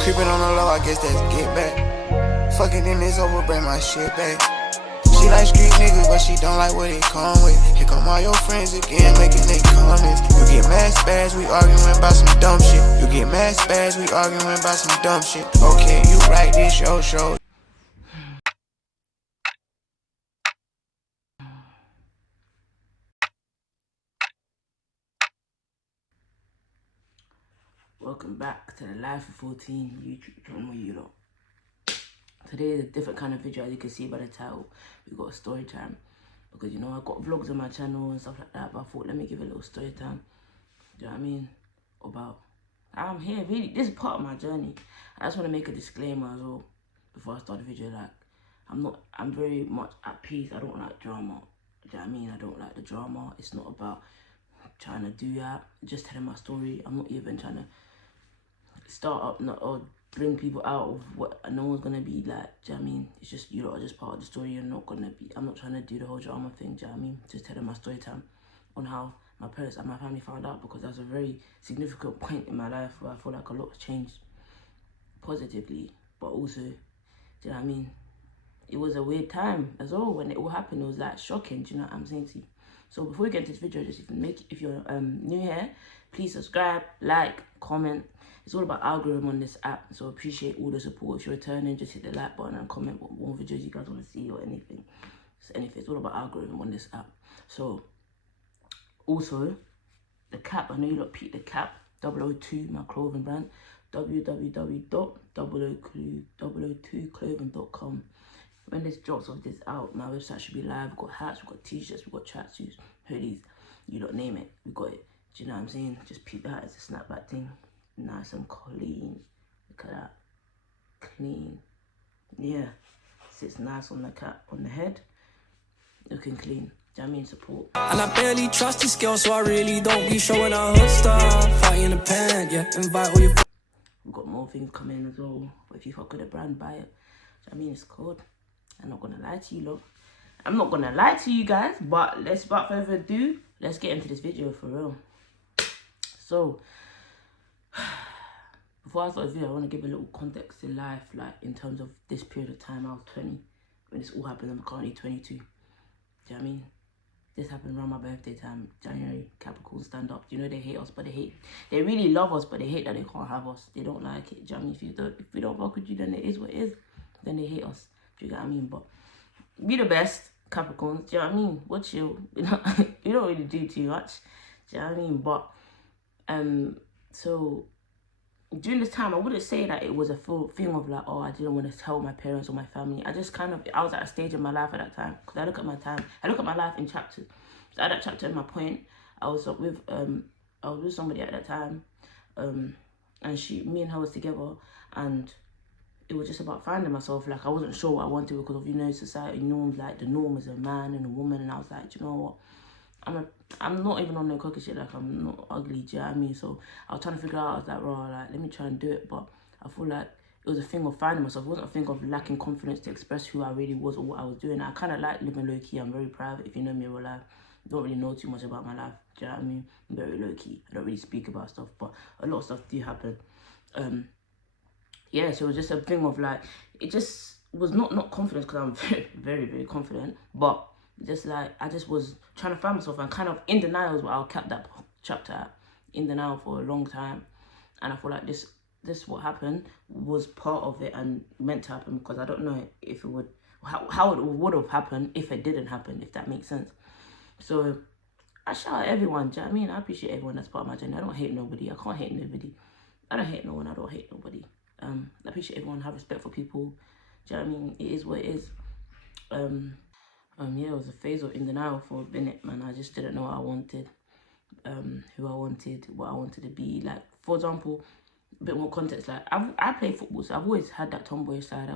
Creeping on the low, I guess that's get back. Fucking in this over, bring my shit back. She like street niggas, but she don't like what it come with. Here come all your friends again, making they comments. You get mad spaz, we arguing about some dumb shit. You get mad spaz, we arguing about some dumb shit. Okay, you right, this your show. Welcome back to the Life of 14 YouTube channel, you lot. Today is a different kind of video, as you can see by the title. We got a story time. Because, you know, I got vlogs on my channel and stuff like that, but I thought, let me give a little story time. Do you know what I mean? About, I'm here, really, this is part of my journey. I just want to make a disclaimer as well, before I start the video, like, I'm very much at peace. I don't like drama. Do you know what I mean? I don't like the drama. It's not about trying to do that, just telling my story. I'm not even trying to start up or bring people out of what no one's gonna be like. Do you know what I mean? It's just, you lot are just part of the story. I'm not trying to do the whole drama thing. Do you know what I mean? Just telling my story time on how my parents and my family found out, because that's a very significant point in my life where I feel like a lot has changed positively, but also, do you know what I mean? It was a weird time as well when it all happened. It was like shocking. Do you know what I'm saying to you? So before we get into this video, just if you're new here, please subscribe, like, comment. It's all about algorithm on this app, so appreciate all the support. If you're returning, just hit the like button and comment what more videos you guys want to see or anything. It's all about algorithm on this app. So also the cap, I know you lot peep the cap, 002, my clothing brand, www.002clothing.com. When this drops of this out, my website should be live. We've got hats, we've got t-shirts, we've got tracksuits, hoodies, you don't name it, we got it. Do you know what I'm saying? Just peep that, it's a snapback thing. Nice and clean. Look at that. Clean. Yeah. Sits nice on the cap, on the head. Looking clean. Do you know what I mean? Support. And I barely trust this girl, so I really don't be showing her hood stuff. Fighting in the pen, yeah. Invite all your. We've got more things coming as well. But if you fuck with the brand, buy it. Do you know what I mean? It's cold. I'm not gonna lie to you, lot. I'm not gonna lie to you guys, but without further ado, let's get into this video for real. So, before I start this video, I want to give a little context in life, like in terms of this period of time. I was 20 when this all happened. I'm currently 22. Do you know what I mean? This happened around my birthday time, January. Capricorn stand up. You know, they hate us, but they really love us, but they hate that they can't have us. They don't like it. Do you know what I mean? If we don't fuck with you, then it is what it is. Then they hate us. Do you get what I mean? But be the best, Capricorns. Do you know what I mean? We're chill. You don't really do too much. Do you know what I mean? But so during this time, I wouldn't say that it was a full thing of like, oh, I didn't want to tell my parents or my family. I just I was at a stage in my life at that time, because I look at my life in chapters. So at that chapter in my point, I was with somebody at that time, and me and her was together, and it was just about finding myself. Like, I wasn't sure what I wanted because of, you know, society norms, like the norm is a man and a woman, and I was like, do you know what? I'm not even on no cocky shit, like I'm not ugly, do you know what I mean? So I was trying to figure out, I was like, bro, like, let me try and do it. But I feel like it was a thing of finding myself. It wasn't a thing of lacking confidence to express who I really was or what I was doing. I kind of like living low-key. I'm very private. If you know me in real life, I don't really know too much about my life, do you know what I mean? I'm very low-key. I don't really speak about stuff, but a lot of stuff do happen. Yeah, so it was just a thing of like, it just was not confidence, because I'm very, very, very confident, but just like, I just was trying to find myself and kind of in denial is what I'll cap that chapter at. In denial for a long time. And I feel like this what happened was part of it and meant to happen, because I don't know if it would, how it would have happened if it didn't happen, if that makes sense. So I shout at everyone, do you know what I mean? I appreciate everyone that's part of my journey. I don't hate nobody. I can't hate nobody. I don't hate no one. I don't hate nobody. I appreciate everyone. Have respect for people. Do you know what I mean? It is what it is. Yeah, it was a phase of in denial for a minute, man. I just didn't know what I wanted, who I wanted, what I wanted to be. Like, for example, a bit more context. Like, I play football, so I've always had that tomboy side. I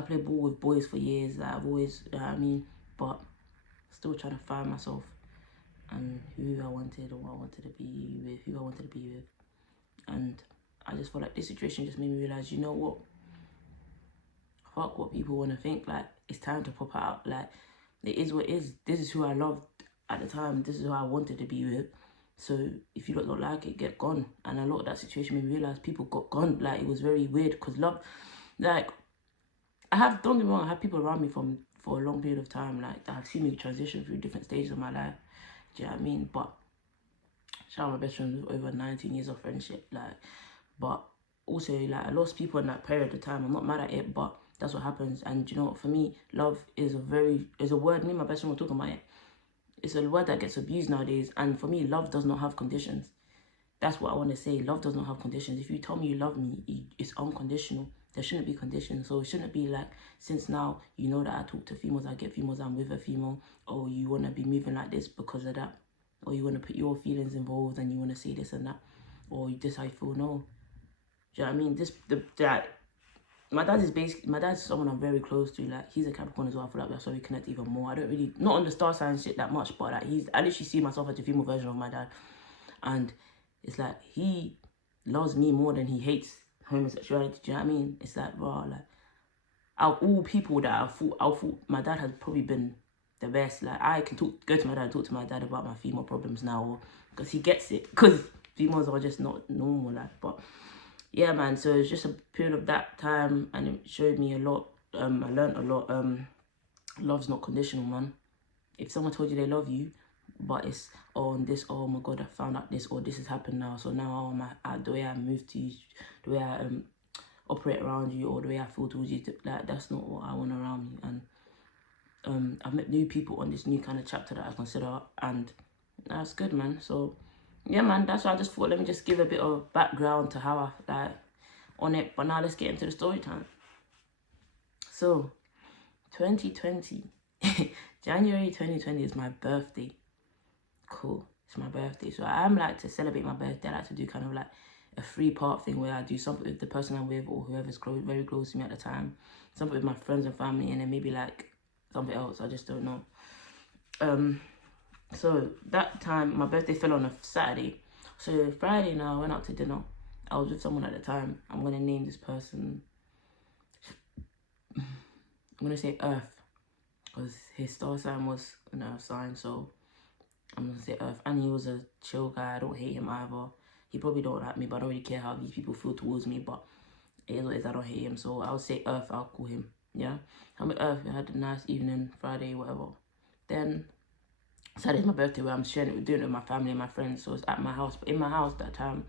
played ball with boys for years. Like, I've always, you know what I mean? But still trying to find myself and who I wanted and what I wanted to be with, who I wanted to be with. And I just feel like this situation just made me realize, you know what? Fuck what people want to think. Like, it's time to pop out. Like, it is what it is. This is who I loved at the time. This is who I wanted to be with. So if you don't like it, get gone. And a lot of that situation made me realize people got gone. Like, it was very weird because love, like, don't get me wrong, I have people around me for a long period of time, like, that have seen me transition through different stages of my life. Do you know what I mean? But shout out my best friend with over 19 years of friendship, like, but also, like, I lost people in that period of time. I'm not mad at it, but that's what happens. And you know what, for me, love is a word, me and my best friend were talking about it. It's a word that gets abused nowadays. And for me, love does not have conditions. That's what I want to say. Love does not have conditions. If you tell me you love me, it's unconditional. There shouldn't be conditions. So it shouldn't be like, since now you know that I talk to females, I get females, I'm with a female, or you want to be moving like this because of that, or you want to put your feelings involved and you want to say this and that, or this how you feel. No. Do you know what I mean? My dad's someone I'm very close to. Like, he's a Capricorn as well. I feel like that's why we connect even more. I don't really, not on the star sign shit that much, but like, I literally see myself as a female version of my dad. And it's like, he loves me more than he hates homosexuality. Do you know what I mean? It's like, bro, like, out of all people that I thought my dad has probably been the best. Like, I can go to my dad and talk to my dad about my female problems now, because he gets it. Because females are just not normal, like, but yeah, man, so it's just a period of that time, and it showed me a lot. I learned a lot. Love's not conditional, man. If someone told you they love you, but it's on this, oh my God, I found out this, or this has happened now, so now the way I move to you, the way I operate around you, or the way I feel towards you, like, that's not what I want around me. And I've met new people on this new kind of chapter that I consider, and that's good, man. So yeah, man, that's why I just thought, let me just give a bit of background to how I, like, on it. But now let's get into the story time. So, 2020, January 2020 is my birthday. Cool, it's my birthday. So I'm like, to celebrate my birthday, I like to do kind of like a 3-part thing where I do something with the person I'm with, or whoever's very close to me at the time, something with my friends and family, and then maybe like something else, I just don't know. So that time, my birthday fell on a Saturday. So Friday now, I went out to dinner. I was with someone at the time. I'm going to name this person. I'm going to say Earth, because his star sign was an Earth sign. So I'm going to say Earth. And he was a chill guy. I don't hate him either. He probably don't like me, but I don't really care how these people feel towards me. But it is what it is, I don't hate him. So I would say Earth, I'll call him. Yeah? I'm with Earth. We had a nice evening, Friday, whatever. Then Saturday's my birthday, where I'm sharing it, doing it with my family and my friends. So it's at my house. But in my house that time,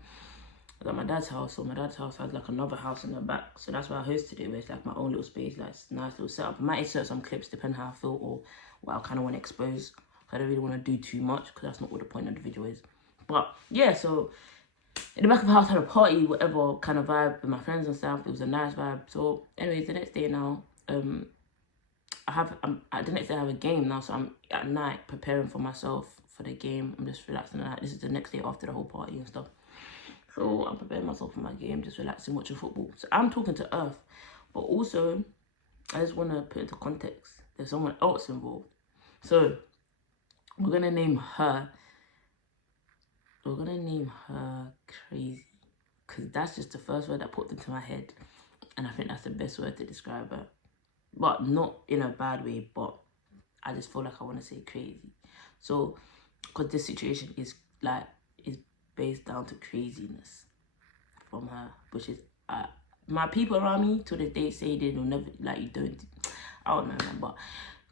I was at my dad's house. So my dad's house has like another house in the back. So that's why I hosted it, where it's like my own little space, like nice little setup. I might insert some clips depending how I feel, or what I kind of want to expose. I don't really want to do too much, because that's not what the point of the video is. But yeah, so in the back of the house, I had a party, whatever kind of vibe with my friends and stuff. It was a nice vibe. So anyways, the next day now, the next day I have a game now, so I'm at night preparing for myself for the game. I'm just relaxing at night. This is the next day after the whole party and stuff. So I'm preparing myself for my game, just relaxing, watching football. So I'm talking to Earth, but also I just want to put into context, there's someone else involved. So we're gonna name her Crazy, because that's just the first word that popped into my head, and I think that's the best word to describe her. But not in a bad way, but I just feel like I want to say crazy. So, because this situation is based down to craziness from her, which is, my people around me to this day say they will never, like, you don't, I don't know, man, but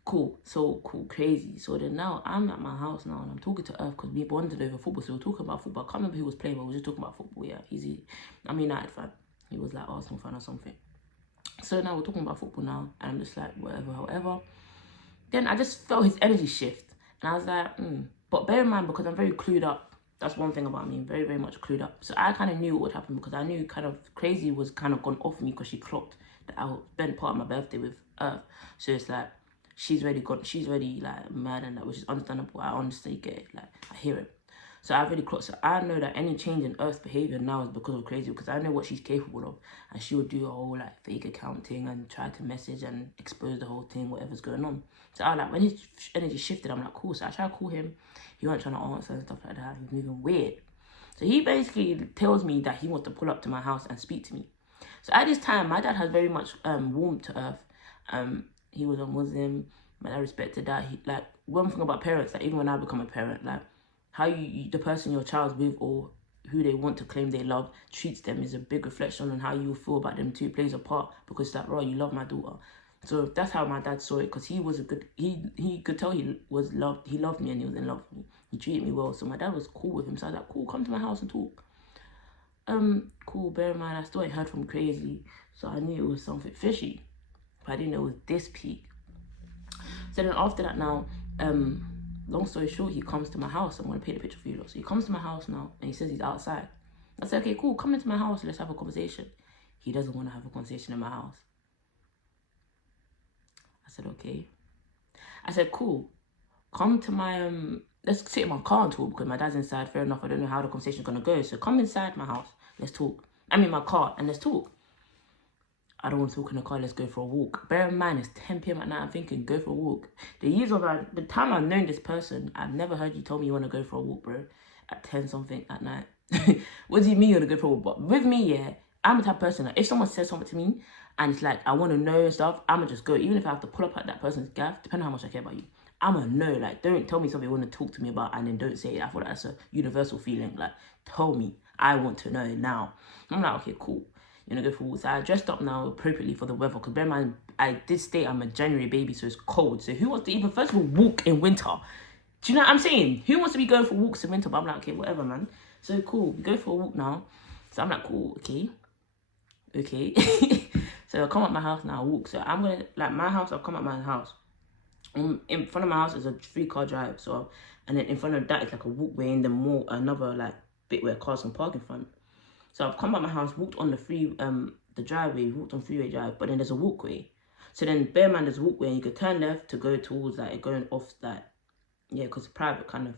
cool, so cool, crazy. So then now I'm at my house now, and I'm talking to Earth, because we bonded over football, so we're talking about football. I can't remember who was playing, but we were just talking about football. Yeah, I'm a United fan. He was like Arsenal fan or something. So now we're talking about football now, and I'm just like, whatever, however. Then I just felt his energy shift, and I was like, But bear in mind, because I'm very clued up, that's one thing about me, I'm very, very much clued up. So I kind of knew what would happen, because I knew kind of Crazy was kind of gone off me, because she clocked that I spent part of my birthday with Earth. So it's like, she's already like mad and that, which is understandable. I honestly get it, like, I hear it. So I've really clocked. So I know that any change in Earth's behavior now is because of Crazy, because I know what she's capable of, and she will do a whole like fake account thing and try to message and expose the whole thing, whatever's going on. So I like, when his energy shifted, I'm like, cool. So I try to call him. He wasn't trying to answer and stuff like that. He was moving weird. So he basically tells me that he wants to pull up to my house and speak to me. So at this time, my dad has very much warmed to Earth. He was a Muslim. My dad respected that. He, like, one thing about parents, like, even when I become a parent, like, how the person your child's with or who they want to claim they love treats them is a big reflection on how you feel about them too. It plays a part, because it's like, bro, you love my daughter. So that's how my dad saw it, because he was a good, he could tell he loved me and he was in love with me. He treated me well, so my dad was cool with him. So I was like, cool, come to my house and talk. Cool, bear in mind, I still ain't heard from Crazy, so I knew it was something fishy, but I didn't know it was this peak. So then after that now, long story short, he comes to my house. I'm going to paint a picture for you lot. So he comes to my house now, and he says he's outside. I said, okay, cool, come into my house, let's have a conversation. He doesn't want to have a conversation in my house. I said, okay. I said, cool, come to my, let's sit in my car and talk, because my dad's inside. Fair enough, I don't know how the conversation's going to go. So come inside my house, let's talk. I'm in my car, and let's talk. I don't want to talk in the car, let's go for a walk. Bear in mind, it's 10 p.m. at night, I'm thinking, go for a walk. The time I've known this person, I've never heard you tell me you want to go for a walk, bro, at 10 something at night. What do you mean you want to go for a walk? But with me, yeah, I'm the type of person that if someone says something to me, and it's like, I want to know and stuff, I'm going to just go. Even if I have to pull up at that person's gaff, depending on how much I care about you, I'm going to know. Like, don't tell me something you want to talk to me about and then don't say it. I feel like that's a universal feeling. Like, tell me. I want to know now. I'm like, okay, cool. You know, go for walks. So I dressed up now appropriately for the weather, because bear in mind, I did state I'm a January baby, so it's cold. So who wants to even, first of all, walk in winter? Do you know what I'm saying? Who wants to be going for walks in winter? But I'm like, okay, whatever, man. So cool, we go for a walk now. So I'm like, cool, okay. So I come up my house now, I walk. So I'm gonna, like, my house, I'll come up my house. In front of my house is a 3-car drive. So, and then in front of that is like a walkway, and then more another like bit where cars can park in front. So I've come up my house, walked on the driveway, walked on freeway drive, but then there's a walkway. So then bear in mind, there's a walkway, and you could turn left to go towards like going off that, yeah, because it's a private kind of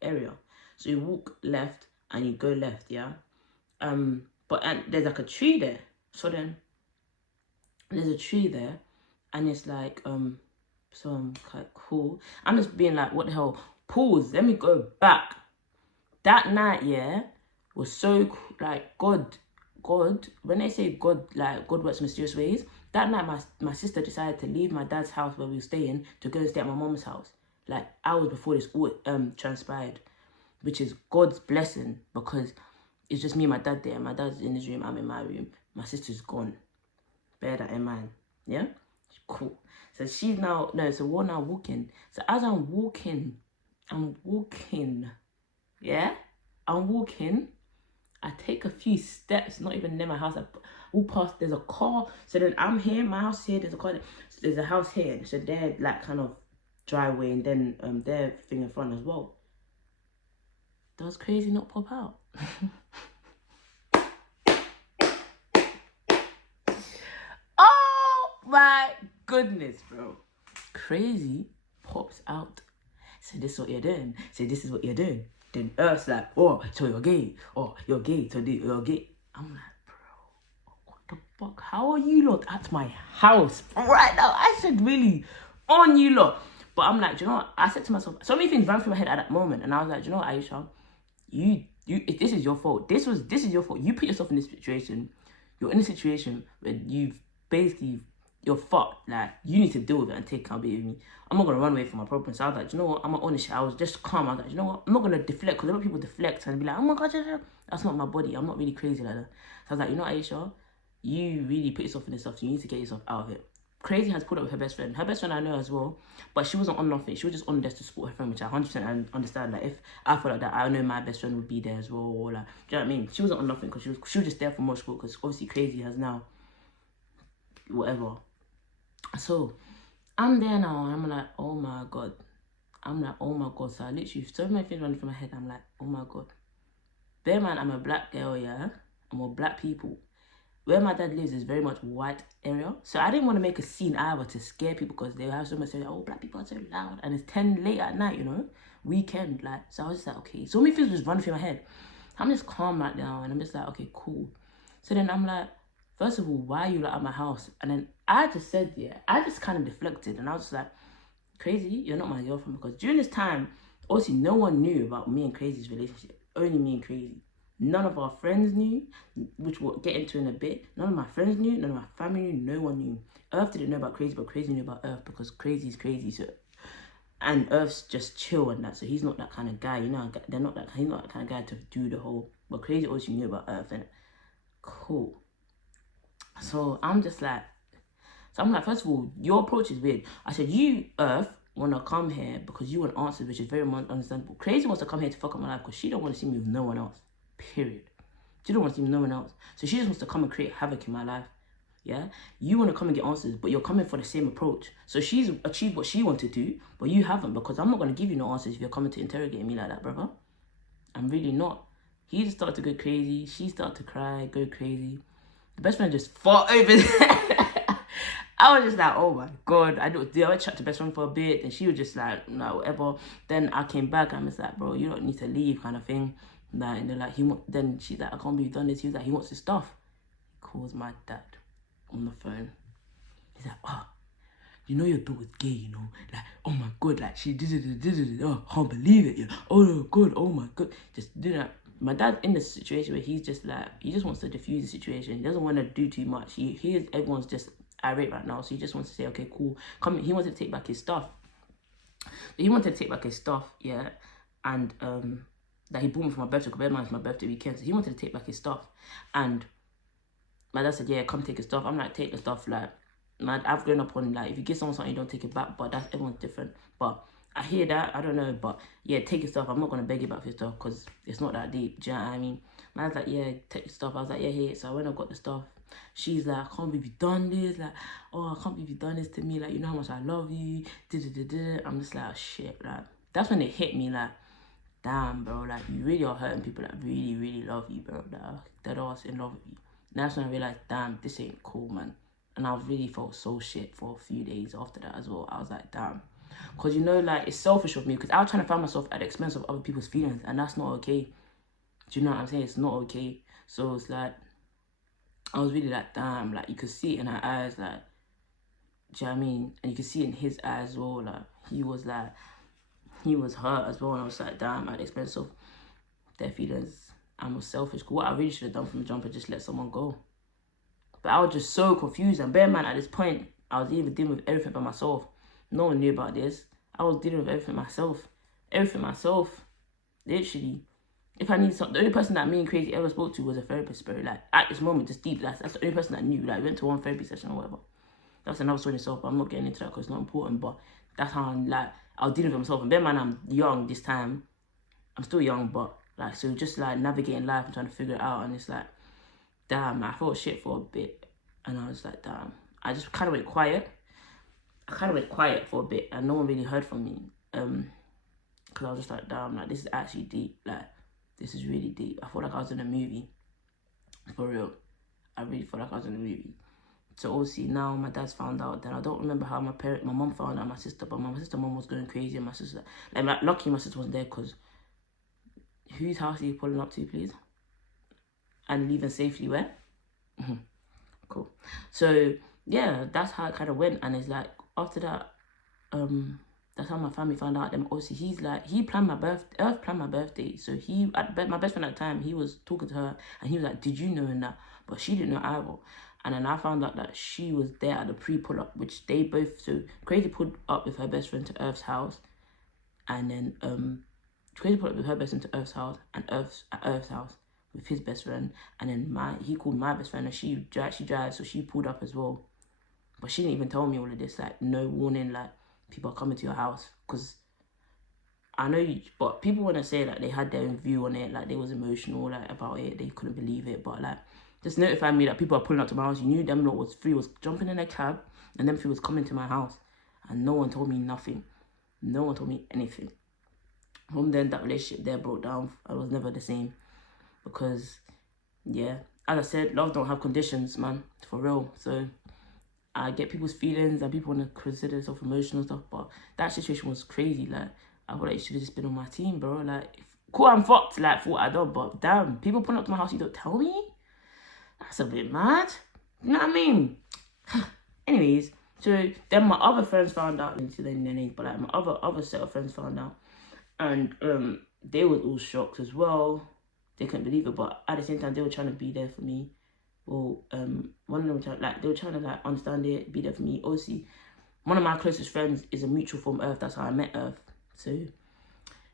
area. So you walk left and you go left, yeah. And there's like a tree there. So then there's a tree there, and it's like so I'm quite cool. I'm just being like, what the hell? Pause. Let me go back. That night, yeah, was so like God. When they say God, like God works mysterious ways. That night, my sister decided to leave my dad's house where we were staying to go and stay at my mom's house. Like hours before this all transpired, which is God's blessing, because it's just me and my dad there. My dad's in his room, I'm in my room. My sister's gone. Bear that in mind. Yeah? Cool. So she's now, so we're now walking. So as I'm walking, yeah? I'm walking. I take a few steps, not even near my house. I walk past, there's a car. So then I'm here, my house is here, there's a car. There's a house here. So they're like kind of driveway, and then their thing in front as well. Does Crazy not pop out? Oh my goodness, bro. Crazy pops out. So this is what you're doing. So this is what you're doing. Then Earth's like, oh, so you're gay. Oh, you're gay. So you're gay. I'm like, bro, what the fuck? How are you lot at my house right now? I said, really, on you lot. But I'm like, do you know what? I said to myself, so many things ran through my head at that moment. And I was like, do you know what, Aisha? This is your fault. This is your fault. You put yourself in this situation. You're in a situation where you're fucked. Like, you need to deal with it and take accountability with me. I'm not going to run away from my problems. So I was like, do you know what? I'm not honest. I was just calm. I was like, you know what? I'm not going to deflect, because a lot of people deflect and be like, oh my God, that's not my body. I'm not really crazy like that. So I was like, you know what, Aisha? You really put yourself in this stuff. So you need to get yourself out of it. Crazy has pulled up with her best friend. Her best friend I know as well, but she wasn't on nothing. She was just on there to support her friend, which I 100% understand. Like, if I felt like that, I know my best friend would be there as well. Or like, do you know what I mean? She wasn't on nothing, because she was just there for more support, because obviously Crazy has now whatever. So I'm there now, and I'm like, oh my God. So I literally, so many things running through my head. I'm like, oh my God. Bear in mind, I'm a black girl, yeah? I'm with black people. Where my dad lives is very much white area. So I didn't want to make a scene either to scare people, because they have so much say, oh, black people are so loud. And it's 10 late at night, you know? Weekend, like. So I was just like, okay. So many things was running through my head. I'm just calm right now, and I'm just like, okay, cool. So then I'm like, first of all, why are you like at my house? And then I just said, yeah, I just kind of deflected. And I was just like, Crazy, you're not my girlfriend. Because during this time, obviously no one knew about me and Crazy's relationship. Only me and Crazy. None of our friends knew, which we'll get into in a bit. None of my friends knew, none of my family knew, no one knew. Earth didn't know about Crazy, but Crazy knew about Earth, because Crazy is crazy. So And Earth's just chill and that, so he's not that kind of guy, you know. He's not that kind of guy to do the whole. But Crazy also knew about Earth, and cool. So I'm like, first of all, your approach is weird. I said, you, Earth, want to come here because you want answers, which is very understandable. Crazy wants to come here to fuck up my life because she don't want to see me with no one else. Period. She don't want to see me with no one else. So she just wants to come and create havoc in my life. Yeah, you want to come and get answers, but you're coming for the same approach. So she's achieved what she wanted to, but you haven't, because I'm not going to give you no answers if you're coming to interrogate me like that, brother. I'm really not. He just started to go crazy. She started to cry, go crazy. The best friend just fought over there. I was just like, oh my God. I chat to best friend for a bit, and she was just like, no, whatever. Then I came back, and I was like, bro, you don't need to leave, kind of thing. Like, and they're like, then she's like, I can't believe you've done this. He was like, he wants his stuff. He calls my dad on the phone. He's like, oh, you know your daughter's gay, you know? Like, oh my God, like she did it. Oh, I can't believe it. Yeah. Oh no, God, oh my God. Just do that. My dad's in this situation where he's just like, he just wants to diffuse the situation. He doesn't want to do too much. He hears everyone's just irate right now, so he just wants to say, okay, cool. Come. He wanted to take back his stuff. Yeah, and that he bought me for my birthday, because it's my birthday weekend. So he wanted to take back his stuff, and my dad said, yeah, come take your stuff. I'm like, take the stuff. Like, I've grown up on, like, if you give someone something, you don't take it back. But everyone's different. But I hear that. I don't know. But yeah, take your stuff. I'm not going to beg you about your stuff because it's not that deep. Do you know what I mean? My dad's like, yeah, take your stuff. I was like, yeah, here. So when I got the stuff, she's like, I can't believe you've done this. Like, oh, I can't believe you've done this to me. Like, you know how much I love you. I'm just like, oh, shit. Like, that's when it hit me. Like, damn, bro. Like, you really are hurting people that really, really love you, bro. That are dead ass in love with you. And that's when I realized, damn, this ain't cool, man. And I really felt so shit for a few days after that as well. I was like, damn. Because, you know, like, it's selfish of me, because I was trying to find myself at the expense of other people's feelings, and that's not okay. Do you know what I'm saying? It's not okay. So it's like, I was really like, damn, like, you could see it in her eyes, like, do you know what I mean? And you could see it in his eyes as well, like, he was hurt as well, and I was like, damn, at the expense of their feelings. I was selfish. What I really should have done from the jump is just let someone go. But I was just so confused. And bear in mind, at this point, I was even dealing with everything by myself. No one knew about this. I was dealing with everything myself. Literally. If I needed something, the only person that me and Crazy ever spoke to was a therapist, bro. Like, at this moment, just deep. That's the only person that knew. Like, we went to one therapy session or whatever. That's another story in itself, but I'm not getting into that because it's not important. But that's how I was dealing with myself. And bear in mind, I'm young this time. I'm still young, but like, so just like navigating life and trying to figure it out. And it's like, damn, I felt shit for a bit. And I was like, damn. I just kind of went quiet. For a bit, and no one really heard from me. Because I was just like, damn, like, this is actually deep. Like, this is really deep. I felt like I was in a movie. For real. I really felt like I was in a movie. So obviously now my dad's found out. Then I don't remember how my mom found out, my sister. But my sister mom was going crazy, and my sister, like, lucky my sister wasn't there, because whose house are you pulling up to, please? And leaving safely where? Cool. So yeah, that's how it kind of went. And it's like, after that, that's how my family found out. Then obviously he's like, Earth planned my birthday. So my best friend at the time, he was talking to her, and he was like, did you know that? But she didn't know either. And then I found out that she was there at the pre-pull-up, which they both, so Crazy pulled up with her best friend to Earth's house. And then Crazy pulled up with her best friend to Earth's house, and Earth's house with his best friend. And then he called my best friend, and she drives, so she pulled up as well. But she didn't even tell me all of this, like, no warning, like, people are coming to your house. Because I know but people want to say, like, they had their own view on it, like, they was emotional, like, about it, they couldn't believe it. But, like, just notify me that people are pulling up to my house. You knew them lot was jumping in a cab, and them three was coming to my house. And no one told me nothing. No one told me anything. From then, that relationship there broke down. I was never the same. Because, yeah, as I said, love don't have conditions, man. For real. So I get people's feelings, and people want to consider themselves emotional stuff, but that situation was crazy. Like, I thought like, you should have just been on my team, bro. Like, cool, I'm fucked, like, for what I done, but damn, people pulling up to my house, you don't tell me? That's a bit mad. You know what I mean? Anyways, so then my other friends found out, into their names, but like my other set of friends found out, and they were all shocked as well. They couldn't believe it, but at the same time, they were trying to be there for me. Well, one of them, they were trying to, like, understand it, be there for me. Obviously, One of my closest friends is a mutual from Earth. That's how I met Earth. So,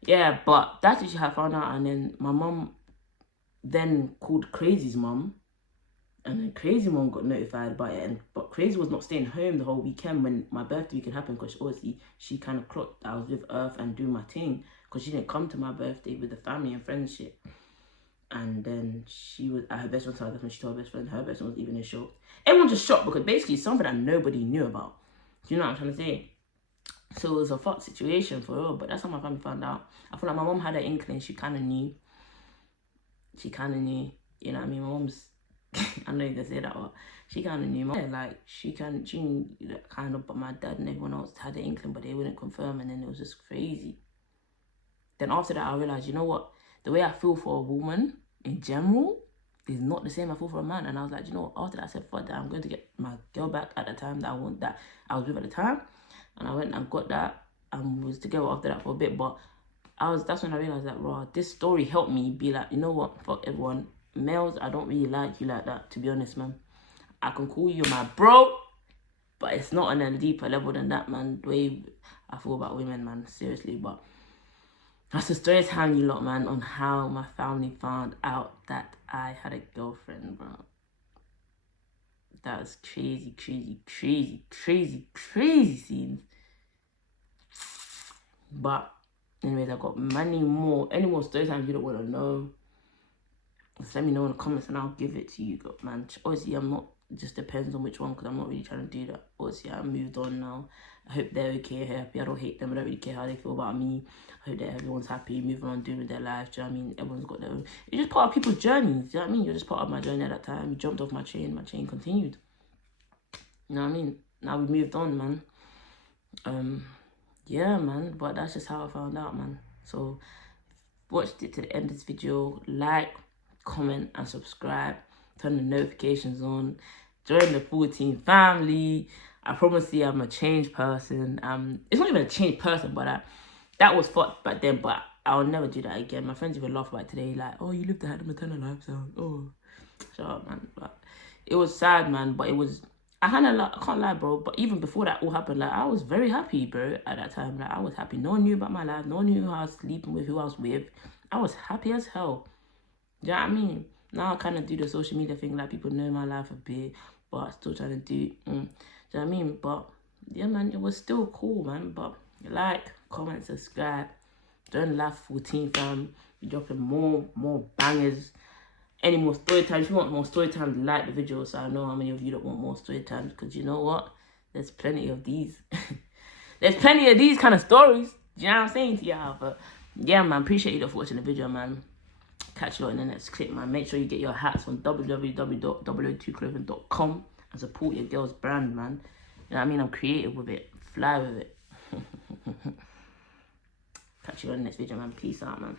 yeah, but that's actually how I found out. And then my mum then called Crazy's mum. And then Crazy mum got notified about it. But Crazy was not staying home the whole weekend when my birthday weekend happened. Because obviously, she kind of clocked that I was with Earth and doing my thing. Because she didn't come to my birthday with the family and friendship. And then she was at her best friend's house. That's when she told her best friend. Her best friend was even in shock. Everyone just shocked because basically it's something that nobody knew about. Do you know what I'm trying to say? So it was a fucked situation for real. But that's how my family found out. I feel like my mom had an inkling. She kind of knew. She kind of knew. You know what I mean? My mom's... I know you can say that, but she kind of knew. Like, she knew kind of, but my dad and everyone else had an inkling, but they wouldn't confirm. And then it was just crazy. Then after that, I realized, you know what? The way I feel for a woman in general is not the same I feel for a man. And I was like, you know what? After that, I said, fuck that. I'm going to get my girl back at the time that I was with at the time. And I went and got that and was together after that for a bit. But that's when I realized that, raw, this story helped me be like, you know what? Fuck everyone. Males, I don't really like you like that, to be honest, man. I can call you my bro, but it's not on a deeper level than that, man. The way I feel about women, man. Seriously, but... that's a story time, you lot, man, on how my family found out that I had a girlfriend, bro. That was crazy, crazy, crazy, crazy, crazy scenes. But, anyways, I've got many more. Any more story times you don't want to know, just let me know in the comments and I'll give it to you, man. Obviously, I'm not... it just depends on which one, because I'm not really trying to do that. Obviously, I moved on now. I hope they're okay, happy. I don't hate them. I don't really care how they feel about me. I hope that everyone's happy, moving on, doing with their life. Do you know what I mean? Everyone's got their own... it's just part of people's journeys. Do you know what I mean? You're just part of my journey at that time. You jumped off my chain continued. You know what I mean? Now we moved on, man. Yeah, man. But that's just how I found out, man. So, watched it to the end of this video. Like, comment, and subscribe. Turn the notifications on. Join the 14 family. I promise you I'm a changed person. It's not even a changed person, but that was fucked back then, but I'll never do that again. My friends even laugh about it today, like, oh, you lived the Hannah Montana lifestyle. Oh, shut up, man. But it was sad, man, but it was... I can't lie, bro, but even before that all happened, like, I was very happy, bro, at that time. Like, I was happy. No one knew about my life. No one knew who I was sleeping with, who I was with. I was happy as hell. Do you know what I mean? Now I kind of do the social media thing, like, people know my life a bit, but I'm still trying to do... do you know what I mean? But, yeah, man, it was still cool, man. But, like, comment, subscribe. Join the Life 14 fam. We're dropping more bangers. Any more story times? If you want more story times, like the video so I know how many of you don't want more story times. Because you know what? There's plenty of these. There's plenty of these kind of stories. Do you know what I'm saying to y'all? But yeah, man, appreciate you for watching the video, man. Catch you lot in the next clip, man. Make sure you get your hats on www.002clothing.com and support your girl's brand, man. You know what I mean? I'm creative with it. Fly with it. Catch you on the next video, man. Peace out, man.